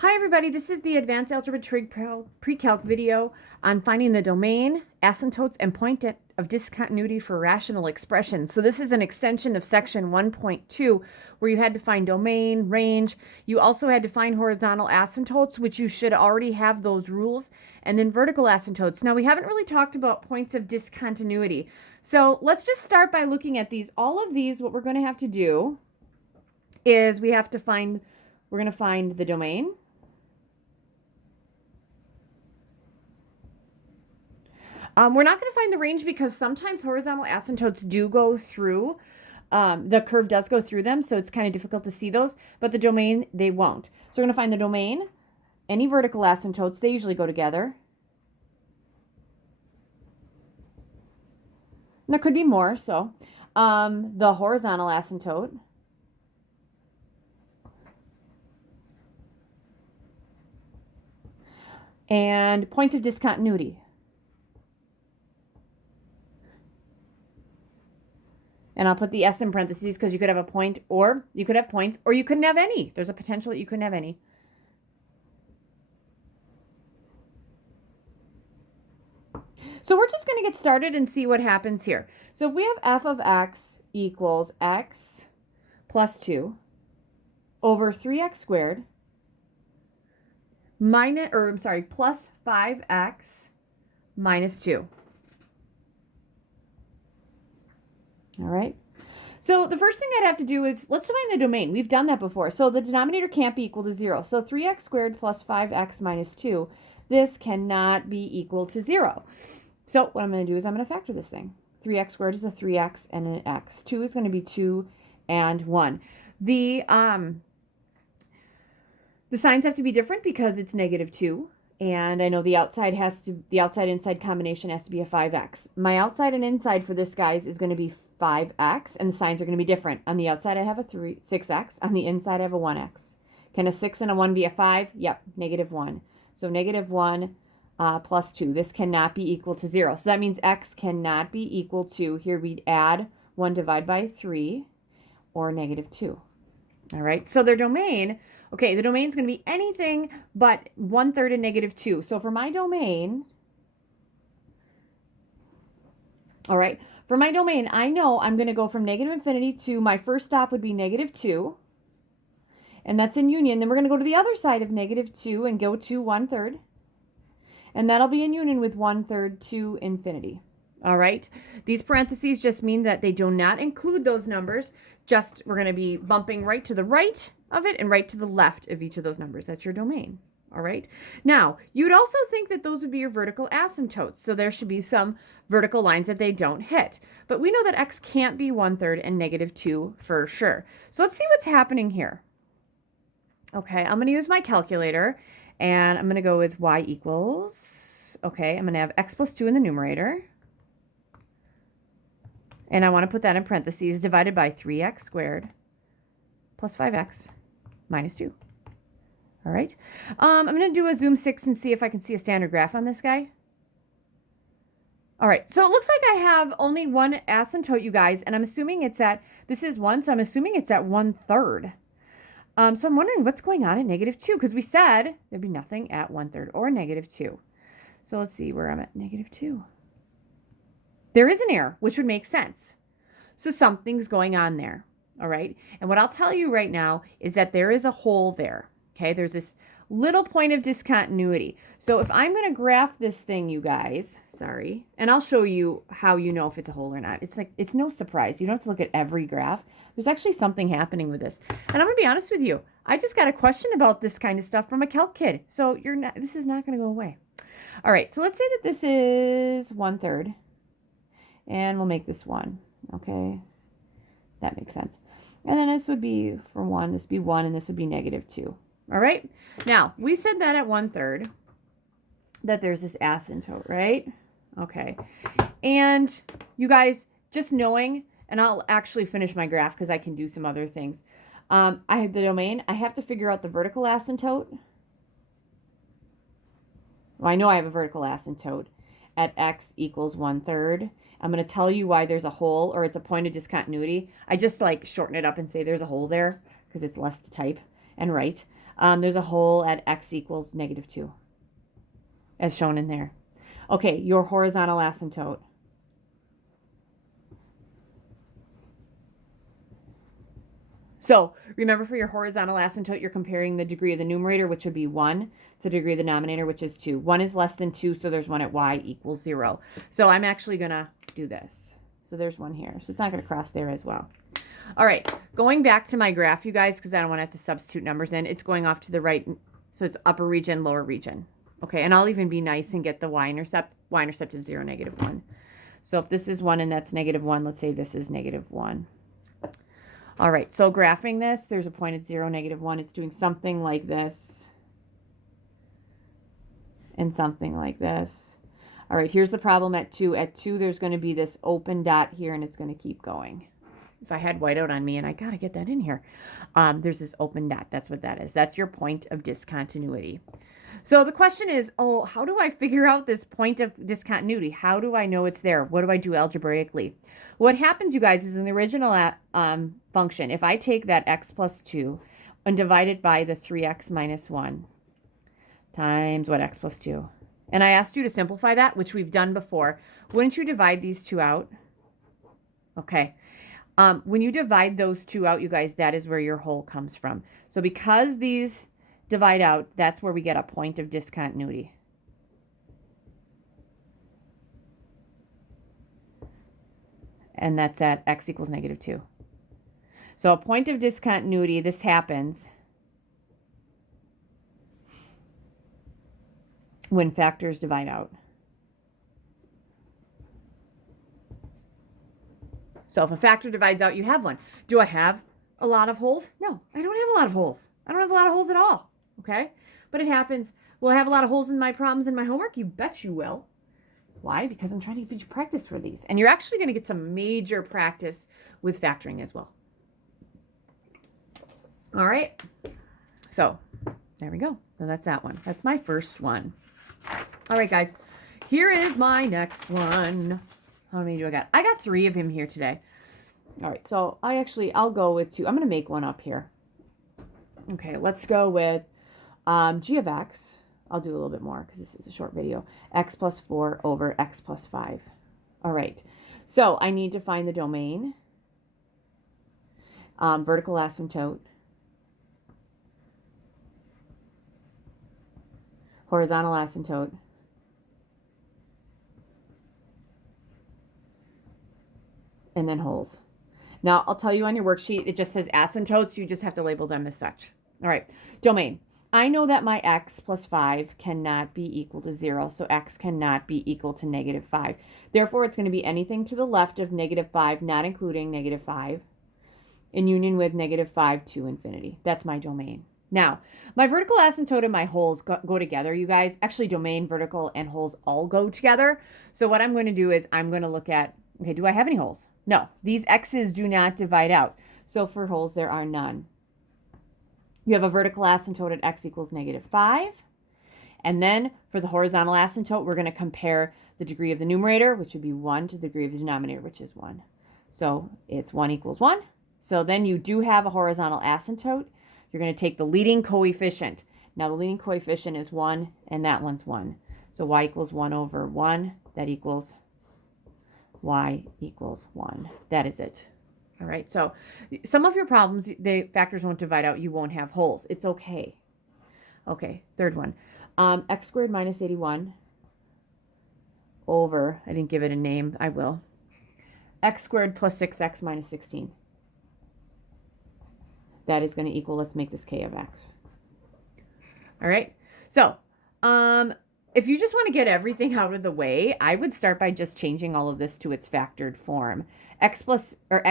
Hi everybody, this is the Advanced Algebra Trig Pre-Calc video on finding the domain, asymptotes, and point of discontinuity for rational expressions. So this is an extension of section 1.2 where you had to find domain, range. You also had to find horizontal asymptotes, which you should already have those rules, and then vertical asymptotes. Now we haven't really talked about points of discontinuity. So let's just start by looking at these. All of these, what we're going to have to do is we're going to find the domain. We're not going to find the range because sometimes horizontal asymptotes do go through, the curve does go through them, so it's kind of difficult to see those, but the domain, they won't. So we're going to find the domain, any vertical asymptotes, they usually go together. And there could be more, so the horizontal asymptote, and points of discontinuity. And I'll put the S in parentheses because you could have a point, or you could have points, or you couldn't have any. There's a potential that you couldn't have any. So we're just going to get started and see what happens here. So if we have f of x equals x plus 2 over 3x squared plus 5x minus 2. All right. So the first thing I'd have to do is, let's find the domain. We've done that before. So the denominator can't be equal to 0. So 3x squared plus 5x minus 2, this cannot be equal to 0. So what I'm going to do is I'm going to factor this thing. 3x squared is a 3x and an x. 2 is going to be 2 and 1. The signs have to be different because it's negative 2. And I know the outside-inside combination has to be a 5x. My outside and inside for this, guys, is going to be 5x, and the signs are going to be different. On the outside, I have a 6x. On the inside, I have a 1x. Can a 6 and a 1 be a 5? Yep, negative 1. So negative 1 plus 2. This cannot be equal to 0. So that means x cannot be equal to, here we'd add 1 divided by 3, or negative 2. All right, so their domain, okay, the domain is going to be anything but 1/3 and negative 2. So for my domain, all right, for my domain, I know I'm going to go from negative infinity to, my first stop would be negative 2. And that's in union. Then we're going to go to the other side of negative 2 and go to 1/3. And that'll be in union with 1/3 to infinity. All right. These parentheses just mean that they do not include those numbers. Just, we're going to be bumping right to the right of it and right to the left of each of those numbers. That's your domain. All right. Now, you'd also think that those would be your vertical asymptotes. So there should be some vertical lines that they don't hit. But we know that x can't be 1/3 and negative 2 for sure. So let's see what's happening here. Okay, I'm going to use my calculator, and I'm going to go with y equals, okay, I'm going to have x plus 2 in the numerator. And I want to put that in parentheses, divided by 3x squared plus 5x minus 2. All right. I'm going to do a zoom 6 and see if I can see a standard graph on this guy. All right. So it looks like I have only one asymptote, you guys, and I'm assuming it's at, this is 1, so I'm assuming it's at 1/3. So I'm wondering what's going on at negative 2, because we said there'd be nothing at 1/3 or negative 2. So let's see where I'm at negative 2. There is an error, which would make sense. So something's going on there, all right? And what I'll tell you right now is that there is a hole there, okay? There's this little point of discontinuity. So if I'm going to graph this thing, you guys, sorry, and I'll show you how you know if it's a hole or not. It's like, it's no surprise. You don't have to look at every graph. There's actually something happening with this. And I'm going to be honest with you. I just got a question about this kind of stuff from a calc kid. So this is not going to go away. All right, so let's say that this is 1/3. And we'll make this 1, okay? That makes sense. And then this would be, for 1, this would be 1, and this would be negative 2. All right? Now, we said that at 1/3, that there's this asymptote, right? Okay. And you guys, just knowing, and I'll actually finish my graph because I can do some other things. I have the domain. I have to figure out the vertical asymptote. Well, I know I have a vertical asymptote at x equals 1/3. I'm going to tell you why there's a hole, or it's a point of discontinuity. I just like shorten it up and say there's a hole there because it's less to type and write. There's a hole at x equals -2, as shown in there. Okay, your horizontal asymptote. So remember, for your horizontal asymptote, you're comparing the degree of the numerator, which would be 1, to the degree of the denominator, which is 2. 1 is less than 2, so there's 1 at y equals 0. So I'm actually going to do this. So there's 1 here. So it's not going to cross there as well. All right, going back to my graph, you guys, because I don't want to have to substitute numbers in. It's going off to the right, so it's upper region, lower region. Okay, and I'll even be nice and get the y-intercept. Y-intercept is 0, -1. So if this is 1 and that's -1, let's say this is -1. All right, so graphing this, there's a point at 0, -1. It's doing something like this and something like this. All right, here's the problem at 2. At 2, there's going to be this open dot here, and it's going to keep going. If I had whiteout on me, and I got to get that in here, there's this open dot. That's what that is. That's your point of discontinuity. So the question is, oh, how do I figure out this point of discontinuity? How do I know it's there? What do I do algebraically? What happens, you guys, is in the original function, if I take that x plus 2 and divide it by the 3x minus 1 times what, x plus 2. And I asked you to simplify that, which we've done before. Wouldn't you divide these two out? Okay. When you divide those two out, you guys, that is where your whole comes from. So because these divide out, that's where we get a point of discontinuity. And that's at x equals -2. So a point of discontinuity, this happens when factors divide out. So if a factor divides out, you have one. Do I have a lot of holes? No, I don't have a lot of holes. I don't have a lot of holes at all. Okay? But it happens. Will I have a lot of holes in my problems in my homework? You bet you will. Why? Because I'm trying to give you practice for these. And you're actually going to get some major practice with factoring as well. All right. So there we go. So that's that one. That's my first one. All right, guys. Here is my next one. How many do I got? I got 3 of him here today. All right. So I'll go with 2. I'm going to make one up here. Okay. Let's go with g of x. I'll do a little bit more because this is a short video. X plus 4 over x plus 5. All right. So I need to find the domain, vertical asymptote, horizontal asymptote, and then holes. Now, I'll tell you on your worksheet, it just says asymptotes. You just have to label them as such. All right. Domain. I know that my x plus 5 cannot be equal to 0, so x cannot be equal to -5. Therefore, it's going to be anything to the left of -5, not including -5, in union with -5 to infinity. That's my domain. Now, my vertical asymptote and my holes go together, you guys. Actually, domain, vertical, and holes all go together. So what I'm going to do is I'm going to look at, okay, do I have any holes? No, these x's do not divide out. So for holes, there are none. You have a vertical asymptote at x equals -5. And then for the horizontal asymptote, we're going to compare the degree of the numerator, which would be 1, to the degree of the denominator, which is 1. So it's 1 equals 1. So then you do have a horizontal asymptote. You're going to take the leading coefficient. Now the leading coefficient is 1, and that one's 1. So y equals 1 over 1. That equals y equals 1. That is it. All right, so some of your problems, the factors won't divide out. You won't have holes. It's okay. Okay, third one. X squared minus 81 over, I didn't give it a name. I will. X squared plus 6x minus 16. That is going to equal, let's make this k of x. All right, so if you just want to get everything out of the way, I would start by just changing all of this to its factored form. X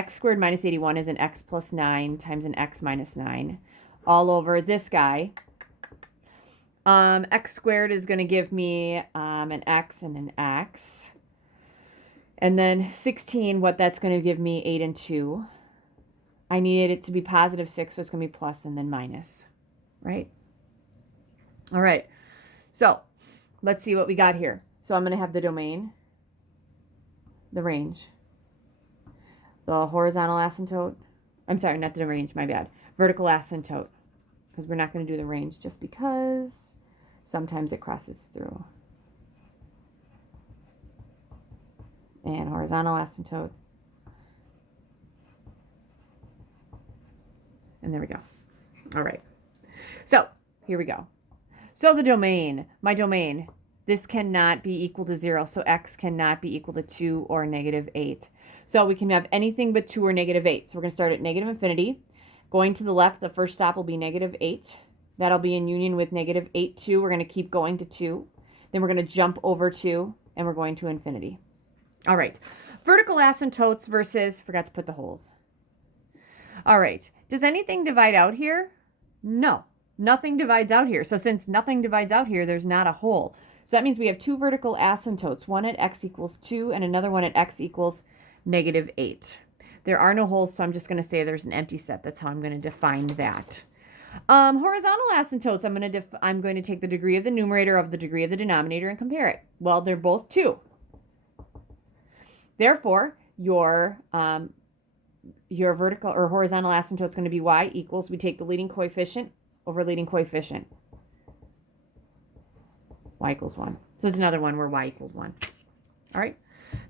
squared minus 81 is an x plus 9 times an x minus 9 all over this guy. X squared is going to give me an x and an x. And then 16, what that's going to give me, 8 and 2. I needed it to be positive 6, so it's going to be plus and then minus, right? All right, so let's see what we got here. So I'm going to have the domain, the range, the horizontal asymptote. I'm sorry, not the range, my bad. Vertical asymptote. because we're not going to do the range just because sometimes it crosses through. And horizontal asymptote. And there we go. All right. So here we go. So the domain, my domain, this cannot be equal to 0. So x cannot be equal to 2 or negative 8. So we can have anything but 2 or negative 8. So we're going to start at negative infinity. Going to the left, the first stop will be negative 8. That'll be in union with negative 8, 2. We're going to keep going to 2. Then we're going to jump over 2, and we're going to infinity. All right. Vertical asymptotes versus, forgot to put the holes. All right. Does anything divide out here? No. Nothing divides out here. So since nothing divides out here, there's not a hole. So that means we have two vertical asymptotes, one at x equals 2 and another one at x equals negative 8. There are no holes, so I'm just going to say there's an empty set. That's how I'm going to define that. Horizontal asymptotes, I'm going to take the degree of the numerator of the degree of the denominator and compare it. Well, they're both 2. Therefore, your vertical or horizontal asymptote is going to be y equals, we take the leading coefficient over leading coefficient. Y equals 1. So it's another one where y equals 1. All right.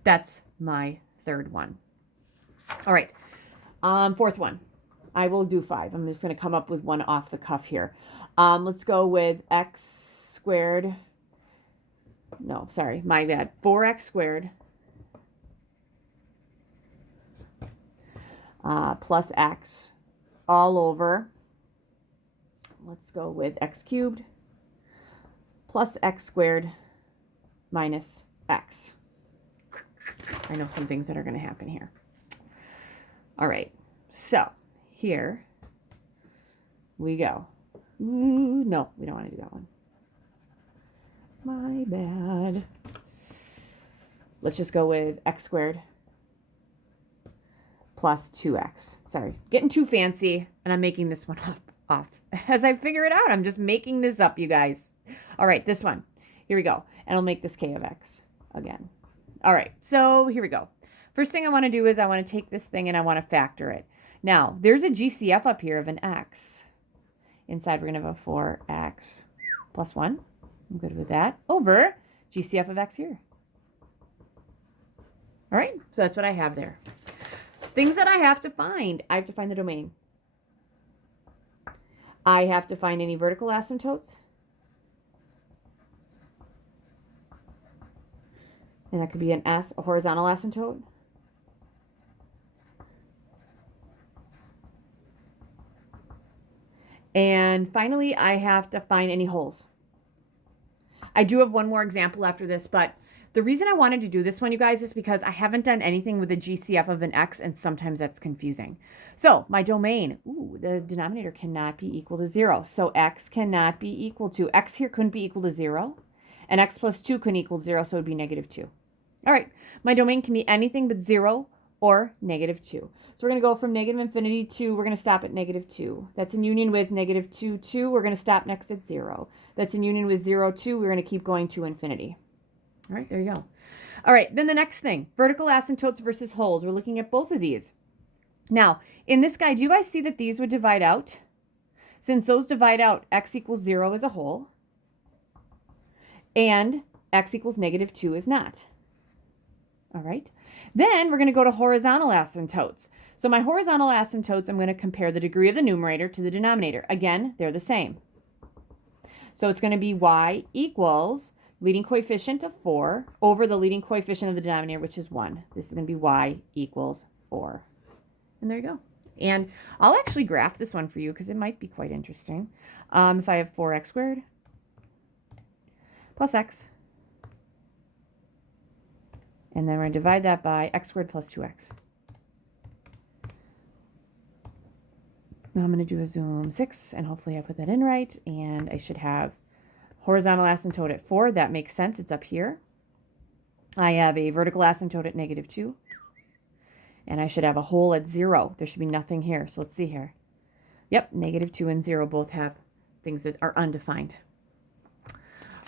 That's my third one. All right. Fourth one. I will do 5. I'm just going to come up with one off the cuff here. Let's go with x squared. No, sorry. My bad. 4x squared plus x all over. Let's go with x cubed plus x squared minus x. I know some things that are going to happen here. All right. So here we go. Ooh, no, we don't want to do that one. My bad. Let's just go with x squared plus 2x. Sorry, getting too fancy, and I'm making this one off. As I figure it out, I'm just making this up, you guys. All right, this one. Here we go. And I'll make this k of x again. All right, so here we go. First thing I want to do is I want to take this thing and I want to factor it. Now, there's a GCF up here of an x. Inside, we're going to have a 4x plus 1. I'm good with that. Over GCF of x here. All right, so that's what I have there. Things that I have to find. I have to find the domain. I have to find any vertical asymptotes. And that could be a horizontal asymptote. And finally, I have to find any holes. I do have one more example after this, but the reason I wanted to do this one, you guys, is because I haven't done anything with a GCF of an x, and sometimes that's confusing. So my domain, the denominator cannot be equal to 0. So x cannot be equal to, x here couldn't be equal to 0, and x plus 2 couldn't equal 0, so it would be negative 2. All right, my domain can be anything but 0 or negative 2. So we're going to go from negative infinity to, we're going to stop at negative 2. That's in union with negative 2, 2. We're going to stop next at 0. That's in union with 0, 2. We're going to keep going to infinity. All right, there you go. All right, then the next thing, vertical asymptotes versus holes. We're looking at both of these. Now, in this guy, do you guys see that these would divide out? Since those divide out, x equals 0 is a hole, and x equals negative 2 is not. All right. Then we're going to go to horizontal asymptotes. So my horizontal asymptotes, I'm going to compare the degree of the numerator to the denominator. Again, they're the same. So it's going to be y equals leading coefficient of 4 over the leading coefficient of the denominator, which is 1. This is going to be y equals 4. And there you go. And I'll actually graph this one for you because it might be quite interesting. If I have 4x squared plus x, and then we're going to divide that by x squared plus 2x. Now I'm going to do a zoom 6, and hopefully I put that in right, and I should have horizontal asymptote at 4. That makes sense. It's up here. I have a vertical asymptote at negative 2, and I should have a hole at 0. There should be nothing here. So let's see here. Yep, negative 2 and 0 both have things that are undefined.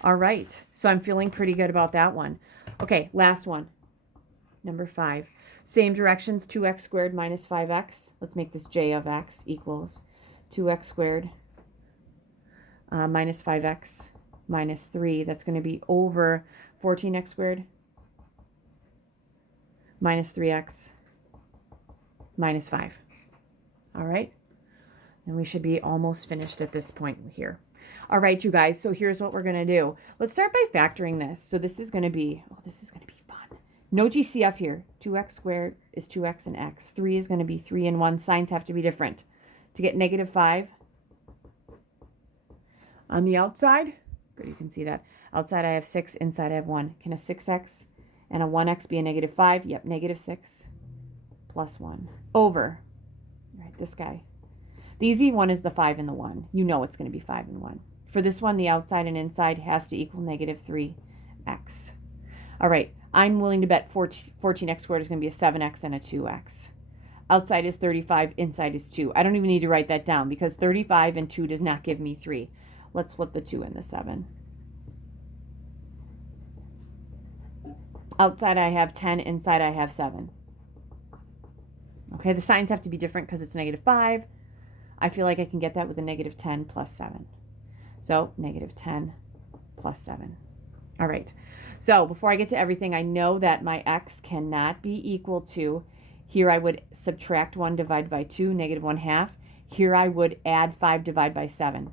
All right, so I'm feeling pretty good about that one. Okay, last one. Number 5. Same directions, 2x squared minus 5x. Let's make this j of x equals 2x squared minus 5x minus 3. That's going to be over 14x squared minus 3x minus 5. All right. And we should be almost finished at this point here. All right, you guys. So here's what we're going to do. Let's start by factoring this. So this is going to be, oh, this is going to be fun. No GCF here. 2x squared is 2x and x. 3 is going to be 3 and 1. Signs have to be different. To get negative 5 on the outside, good, you can see that. Outside I have 6, inside I have 1. Can a 6x and a 1x be a negative 5? Yep, negative 6 plus 1 over, right, this guy. The easy one is the 5 and the 1. You know it's going to be 5 and 1. For this one, the outside and inside has to equal negative 3x. All right, I'm willing to bet 14x squared is going to be a 7x and a 2x. Outside is 35, inside is 2. I don't even need to write that down because 35 and 2 does not give me 3. Let's flip the 2 and the 7. Outside I have 10, inside I have 7. Okay, the signs have to be different because it's negative 5. I feel like I can get that with a negative 10 plus 7. So negative 10 plus 7. All right. So before I get to everything, I know that my x cannot be equal to, here I would subtract 1 divided by 2, negative 1/2. Here I would add 5 divided by 7.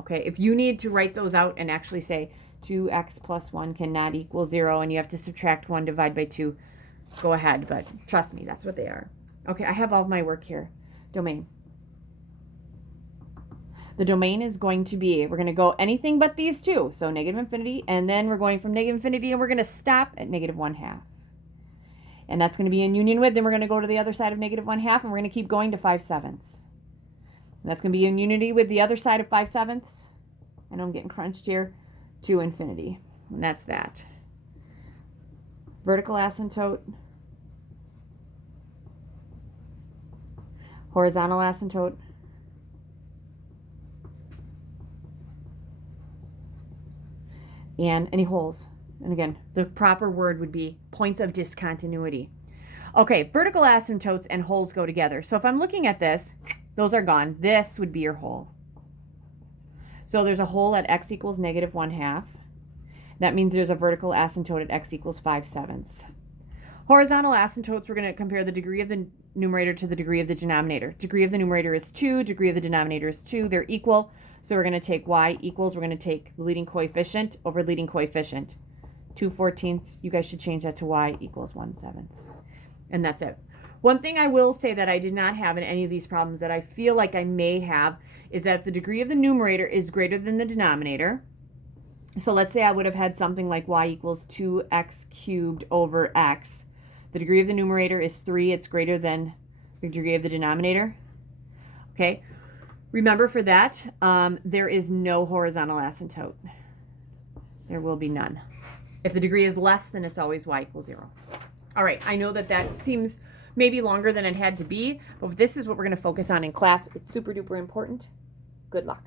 Okay, if you need to write those out and actually say 2x plus 1 cannot equal 0 and you have to subtract 1 divided by 2, go ahead. But trust me, that's what they are. Okay, I have all of my work here. Domain. The domain is going to be, we're going to go anything but these two. So negative infinity, and then we're going from negative infinity, and we're going to stop at negative 1/2. And that's going to be in union with, then we're going to go to the other side of negative 1/2, and we're going to keep going to 5/7. And that's going to be in unity with the other side of 5/7. I know I'm getting crunched here, to infinity. And that's that. Vertical asymptote. Horizontal asymptote. And any holes. And again, the proper word would be points of discontinuity. Okay, vertical asymptotes and holes go together. So if I'm looking at this, those are gone. This would be your hole. So there's a hole at x equals negative 1/2. That means there's a vertical asymptote at x equals 5/7. Horizontal asymptotes, we're going to compare the degree of the numerator to the degree of the denominator. Degree of the numerator is 2, degree of the denominator is 2. They're equal. So we're going to take y equals, we're going to take leading coefficient over leading coefficient. 2/14. You guys should change that to y equals 1/7. And that's it. One thing I will say that I did not have in any of these problems that I feel like I may have is that if the degree of the numerator is greater than the denominator, so let's say I would have had something like y equals 2x cubed over x. The degree of the numerator is 3. It's greater than the degree of the denominator. Okay. Remember for that, there is no horizontal asymptote. There will be none. If the degree is less, then it's always y equals 0. All right, I know that that seems maybe longer than it had to be, but this is what we're going to focus on in class. It's super duper important. Good luck.